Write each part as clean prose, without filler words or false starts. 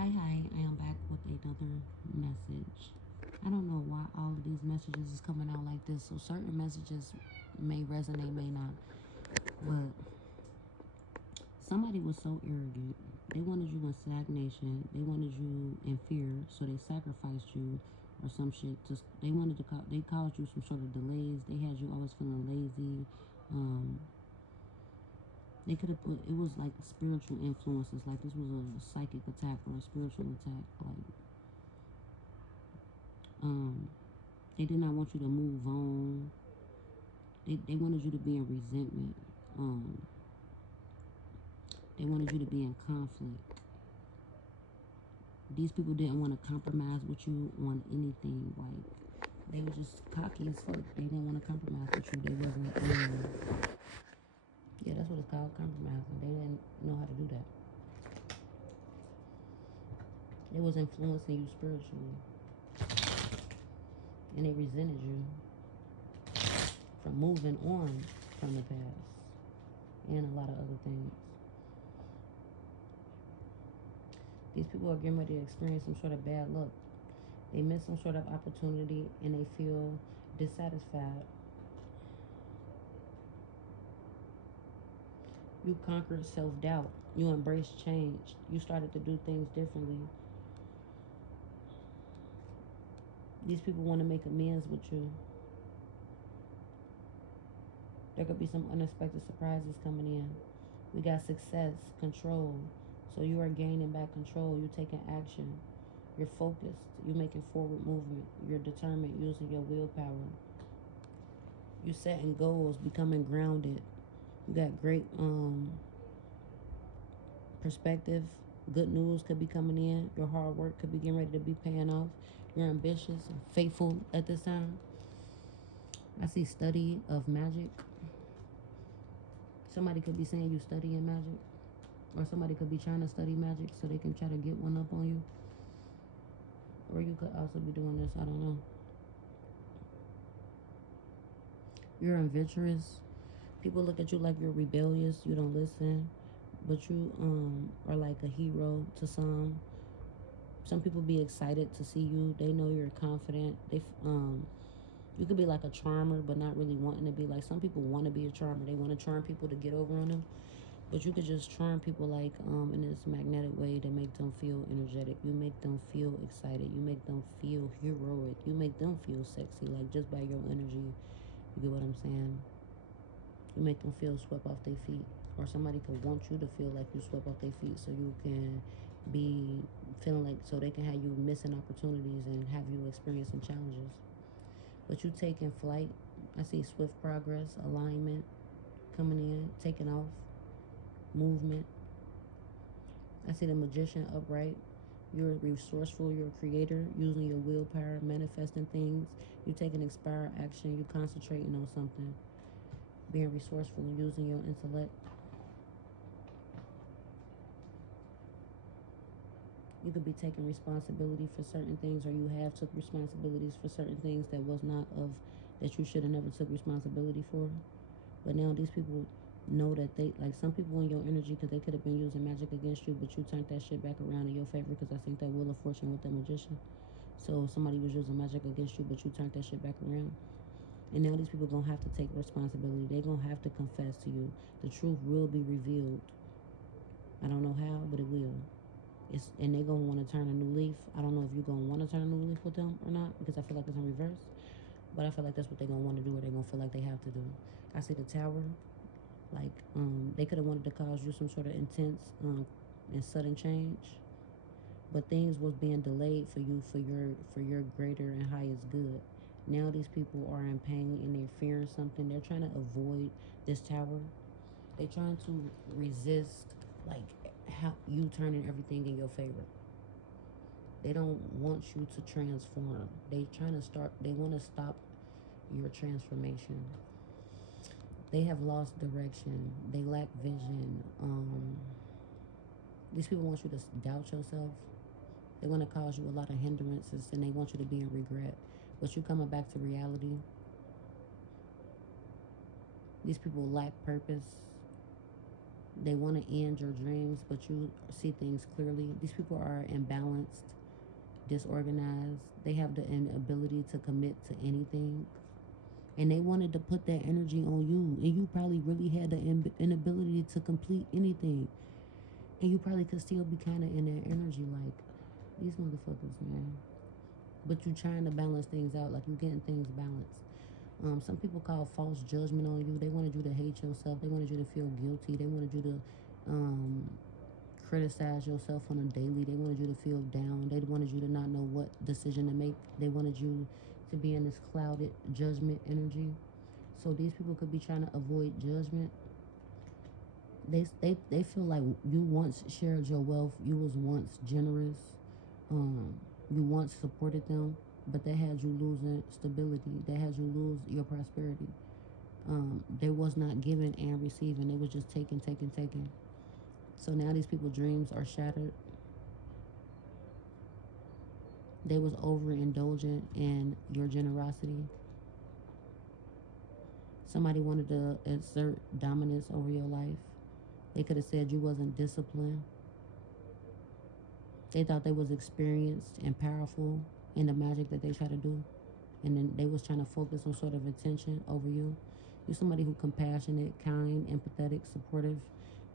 Hi, I am back with another message. I don't know why all of these messages is coming out like this. So certain messages may resonate, may not. But somebody was so arrogant. They wanted you in stagnation. They wanted you in fear. So they sacrificed you or some shit. They wanted to call. They caused you some sort of delays. They had you always feeling lazy. They could have put, it was like spiritual influences. Like this was a psychic attack or a spiritual attack. Like, they did not want you to move on. They wanted you to be in resentment. They wanted you to be in conflict. These people didn't want to compromise with you on anything. Like, they were just cocky as fuck. They didn't want to compromise with you. They wasn't, yeah, that's what it's called, compromising. They didn't know how to do that. They was influencing you spiritually. And they resented you from moving on from the past. And a lot of other things. These people are getting ready to experience some sort of bad luck. They miss some sort of opportunity and they feel dissatisfied. You conquered self-doubt. You embraced change. You started to do things differently. These people want to make amends with you. There could be some unexpected surprises coming in. We got success, control. So you are gaining back control. You're taking action. You're focused. You're making forward movement. You're determined using your willpower. You're setting goals, becoming grounded. You got great perspective. Good news could be coming in. Your hard work could be getting ready to be paying off. You're ambitious and faithful at this time. I see study of magic. Somebody could be saying you studying magic. Or somebody could be trying to study magic so they can try to get one up on you. Or you could also be doing this, I don't know. You're adventurous. People look at you like you're rebellious. You don't listen. But you are like a hero to some. Some people be excited to see you. They know you're confident. You could be like a charmer, but not really wanting to be. Like, some people want to be a charmer. They want to charm people to get over on them. But you could just charm people like in this magnetic way to make them feel energetic. You make them feel excited. You make them feel heroic. You make them feel sexy, like just by your energy. You get what I'm saying? You make them feel swept off their feet. Or somebody could want you to feel like you swept off their feet so you can be feeling like, so they can have you missing opportunities and have you experiencing challenges. But you taking flight. I see swift progress, alignment coming in, taking off, movement. I see the magician upright. You're resourceful. You're a creator, using your willpower, manifesting things. You're taking inspired action. You're concentrating on something. Being resourceful and using your intellect. You could be taking responsibility for certain things, or you have took responsibilities for certain things that was not of, that you should have never took responsibility for. But now these people know that they, like, some people in your energy, because they could have been using magic against you, but you turned that shit back around in your favor, because I think that Wheel of Fortune with that magician. So somebody was using magic against you, but you turned that shit back around. And now these people going to have to take responsibility. They're going to have to confess to you. The truth will be revealed. I don't know how, but it will. And they're going to want to turn a new leaf. I don't know if you're going to want to turn a new leaf with them or not, because I feel like it's in reverse. But I feel like that's what they're going to want to do, or they're going to feel like they have to do. I see the Tower. Like, they could have wanted to cause you some sort of intense and sudden change. But things was being delayed for you for your greater and highest good. Now these people are in pain and they're fearing something. They're trying to avoid this tower. They're trying to resist, like, how you turning everything in your favor. They don't want you to transform. They want to stop your transformation. They have lost direction. They lack vision. These people want you to doubt yourself. They want to cause you a lot of hindrances, and they want you to be in regret. But you coming back to reality. These people lack purpose. They want to end your dreams, but you see things clearly. These people are imbalanced, disorganized. They have the inability to commit to anything. And they wanted to put that energy on you. And you probably really had the inability to complete anything. And you probably could still be kind of in that energy like, these motherfuckers, man. But you're trying to balance things out, like you're getting things balanced. Some people call false judgment on you. They wanted you to hate yourself. They wanted you to feel guilty. They wanted you to criticize yourself on a daily. They wanted you to feel down. They wanted you to not know what decision to make. They wanted you to be in this clouded judgment energy. So these people could be trying to avoid judgment. They feel like you once shared your wealth. You was once generous. You once supported them, but that had you losing stability. That had you lose your prosperity. There was not giving and receiving. It was just taking, taking, taking. So now these people's dreams are shattered. They was overindulgent in your generosity. Somebody wanted to exert dominance over your life. They could have said you wasn't disciplined. They thought they was experienced and powerful in the magic that they try to do. And then they was trying to focus some sort of attention over you. You're somebody who compassionate, kind, empathetic, supportive.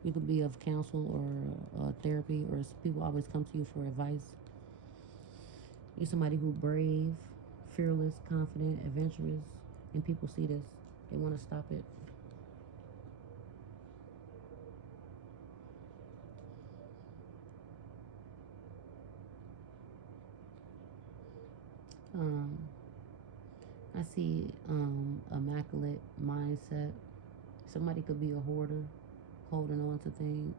You could be of counsel or therapy, or people always come to you for advice. You're somebody who brave, fearless, confident, adventurous, and people see this. They want to stop it. Um, I see immaculate mindset. Somebody could be a hoarder, holding on to things.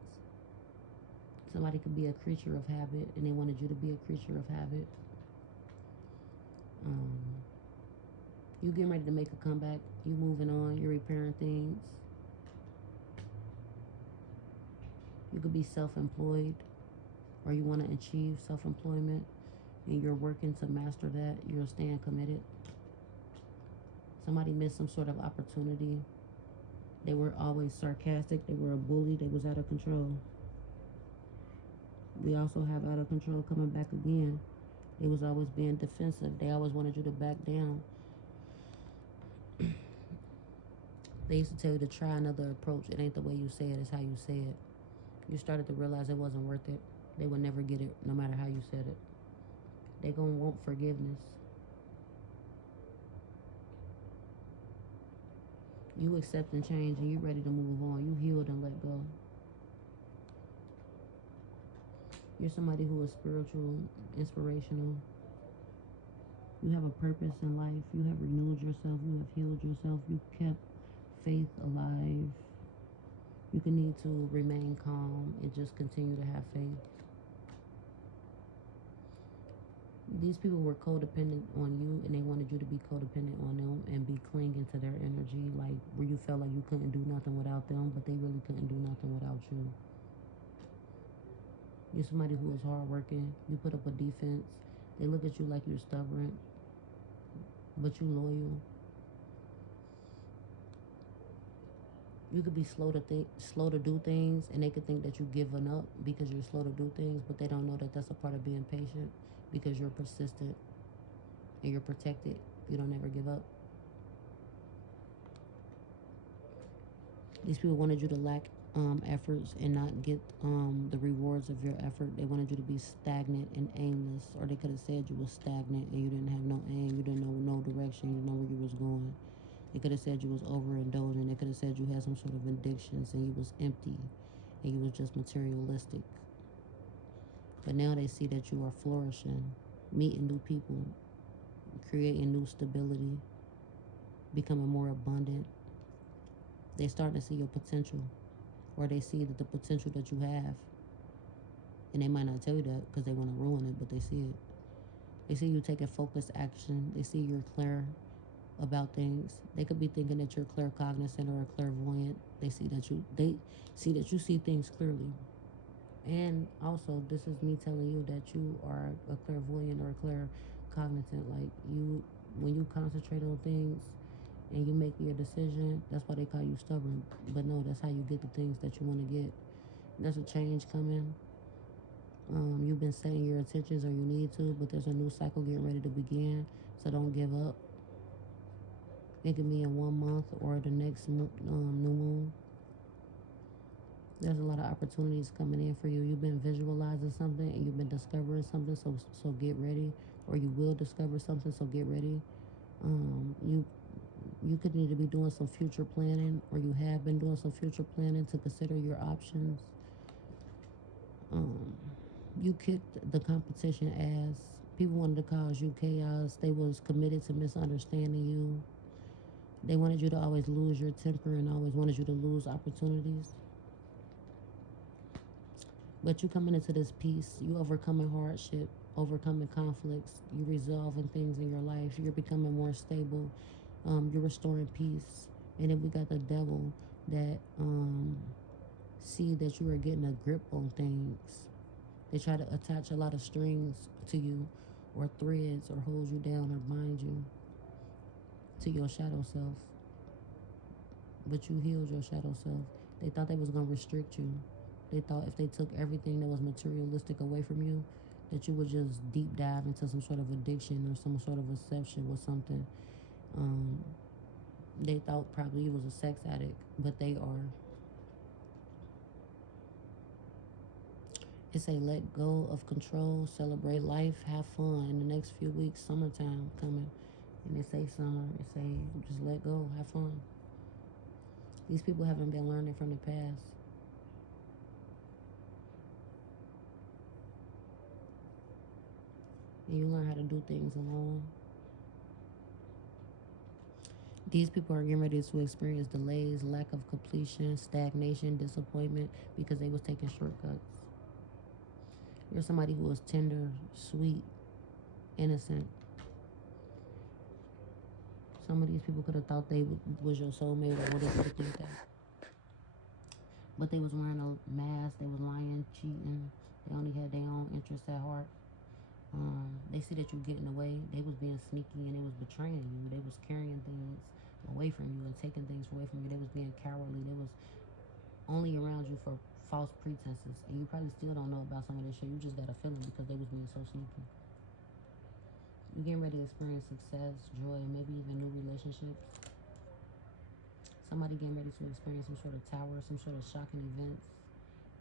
Somebody could be a creature of habit, and they wanted you to be a creature of habit. Um, you getting ready to make a comeback. You moving on. You're repairing things. You could be self-employed, or you want to achieve self-employment, and you're working to master that. You're staying committed. Somebody missed some sort of opportunity. They were always sarcastic. They were a bully. They was out of control. We also have out of control coming back again. They was always being defensive. They always wanted you to back down. They used to tell you to try another approach. It ain't the way you say it, it's how you say it. You started to realize it wasn't worth it. They would never get it no matter how you said it. They gonna want forgiveness. You accept and change, and you ready to move on. You healed and let go. You're somebody who is spiritual, inspirational. You have a purpose in life. You have renewed yourself. You have healed yourself. You kept faith alive. You can need to remain calm and just continue to have faith. These people were codependent on you, and they wanted you to be codependent on them and be clinging to their energy, like where you felt like you couldn't do nothing without them, but they really couldn't do nothing without you. You're somebody who is hardworking. You put up a defense. They look at you like you're stubborn, but you loyal. You could be slow to do things, and they could think that you're giving up because you're slow to do things, but they don't know that that's a part of being patient, because you're persistent and you're protected. You don't ever give up. These people wanted you to lack efforts and not get the rewards of your effort. They wanted you to be stagnant and aimless, or they could have said you were stagnant and you didn't have no aim, you didn't know no direction, you didn't know where you was going. They could have said you was overindulgent. They could have said you had some sort of addictions and you was empty and you was just materialistic. But now they see that you are flourishing, meeting new people, creating new stability, becoming more abundant. They start to see your potential, or they see that the potential that you have, and they might not tell you that because they want to ruin it, but they see it. They see you taking focused action. They see you're clear about things. They could be thinking that you're claircognizant or a clairvoyant. They see that you see things clearly. And also, this is me telling you that you are a clairvoyant or a claircognizant. Like you, when you concentrate on things and you make your decision, that's why they call you stubborn. But no, that's how you get the things that you want to get. There's a change coming. You've been setting your intentions, or you need to, but there's a new cycle getting ready to begin. So don't give up. It can be in 1 month or the next new moon. There's a lot of opportunities coming in for you. You've been visualizing something and you've been discovering something. So get ready, or you will discover something. So get ready. You could need to be doing some future planning, or you have been doing some future planning to consider your options. Um, you kicked the competition ass. People wanted to cause you chaos. They was committed to misunderstanding you. They wanted you to always lose your temper and always wanted you to lose opportunities. But you coming into this peace, you overcoming hardship, overcoming conflicts, you resolving things in your life, you're becoming more stable, you're restoring peace. And then we got the devil that see that you are getting a grip on things. They try to attach a lot of strings to you, or threads, or hold you down, or bind you to your shadow self. But you healed your shadow self. They thought they was gonna restrict you. They thought if they took everything that was materialistic away from you, that you would just deep dive into some sort of addiction or some sort of obsession with something. Um, they thought probably you was a sex addict, but they are. It's a let go of control, celebrate life, have fun. In the next few weeks, summertime coming. And they say summer, they say just let go, have fun. These people haven't been learning from the past. And you learn how to do things alone. These people are getting ready to experience delays, lack of completion, stagnation, disappointment because they was taking shortcuts. You're somebody who was tender, sweet, innocent. Some of these people could have thought they was your soulmate, or whatever they think that. But they was wearing a mask, they was lying, cheating. They only had their own interests at heart. They see that you getting away. They was being sneaky and they was betraying you. They was carrying things away from you and taking things away from you. They was being cowardly. They was only around you for false pretenses. And you probably still don't know about some of this shit. You just got a feeling because they was being so sneaky. You getting ready to experience success, joy, maybe even new relationships. Somebody getting ready to experience some sort of tower, some sort of shocking events,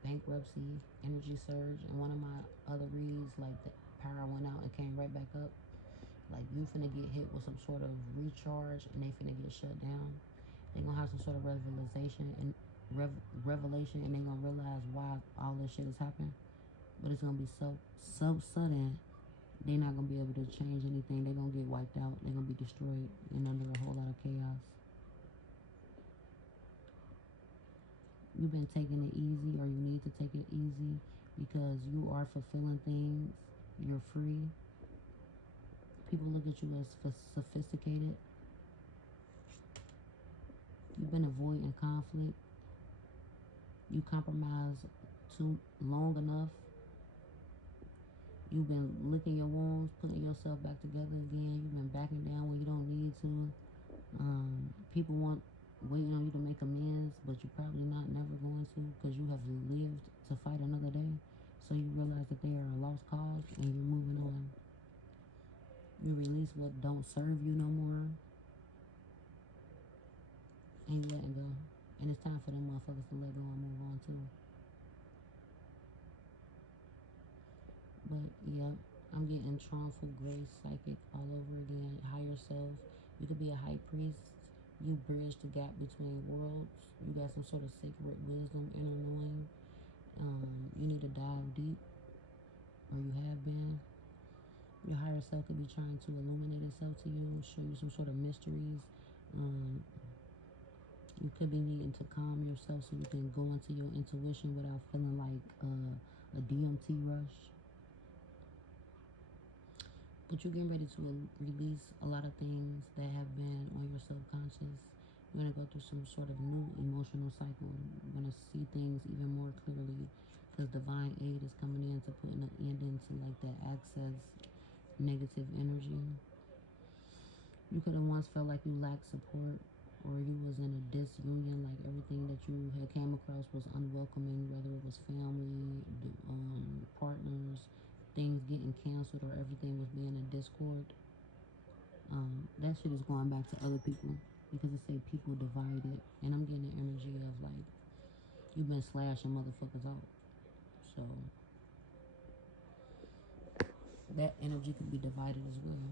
bankruptcy, energy surge. And one of my other reads, like the power went out and came right back up. Like you finna get hit with some sort of recharge and they finna get shut down. They gonna have some sort of revelation, and they gonna realize why all this shit has happened. But it's gonna be so sudden. They're not gonna be able to change anything. They're gonna get wiped out. They're gonna be destroyed and under a whole lot of chaos. You've been taking it easy, or you need to take it easy because you are fulfilling things. You're free. People look at you as sophisticated. You've been avoiding conflict. You compromise too long enough. You've been licking your wounds, putting yourself back together again. You've been backing down when you don't need to. People want waiting on you to make amends, but you're probably not never going to, because you have lived to fight another day. So you realize that they are a lost cause and you're moving on. You release what don't serve you no more, and you letting go. And it's time for them motherfuckers to let go and move on too. But yeah, I'm getting triumphal grace, psychic all over again. Higher self. You could be a high priest. You bridge the gap between worlds. You got some sort of sacred wisdom, inner knowing. You need to dive deep, or you have been. Your higher self could be trying to illuminate itself to you, show you some sort of mysteries. Um, you could be needing to calm yourself so you can go into your intuition without feeling like a DMT rush. But you're getting ready to release a lot of things that have been on your subconscious. You're going to go through some sort of new emotional cycle. You're going to see things even more clearly because divine aid is coming in to put an end into like that access negative energy. You could have once felt like you lacked support, or you was in a disunion, like everything that you had came across was unwelcoming, whether it was family, partners, things getting canceled, or everything was being in discord. That shit is going back to other people because it say people divided, and I'm getting the energy of like you've been slashing motherfuckers out. So that energy could be divided as well.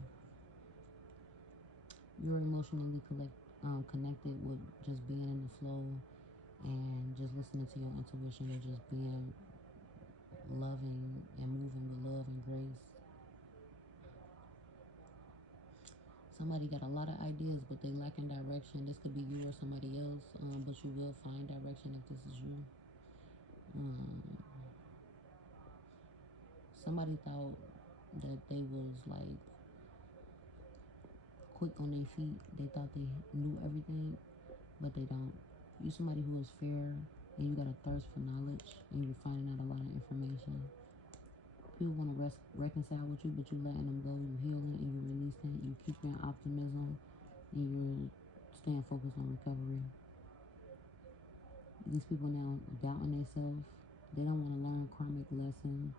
You're emotionally connected with just being in the flow and just listening to your intuition and just being loving and moving with love and grace. Somebody got a lot of ideas, but they lacking direction. This could be you or somebody else, but you will find direction if this is you. Um, Somebody thought that they was like quick on their feet. They thought they knew everything, but they don't. You somebody who is fair and you got a thirst for knowledge and you're finding out a lot of information. People want to reconcile with you, but you letting them go. You healing and you releasing. You keep your optimism and you're staying focused on recovery. These people now doubting themselves. They don't want to learn karmic lessons.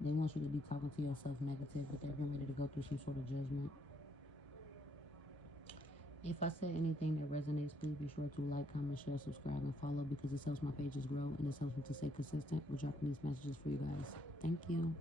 They want you to be talking to yourself negative, but they're getting ready to go through some sort of judgment. If I said anything that resonates, please be sure to like, comment, share, subscribe, and follow because this helps my pages grow and this helps me to stay consistent with dropping these messages for you guys. Thank you.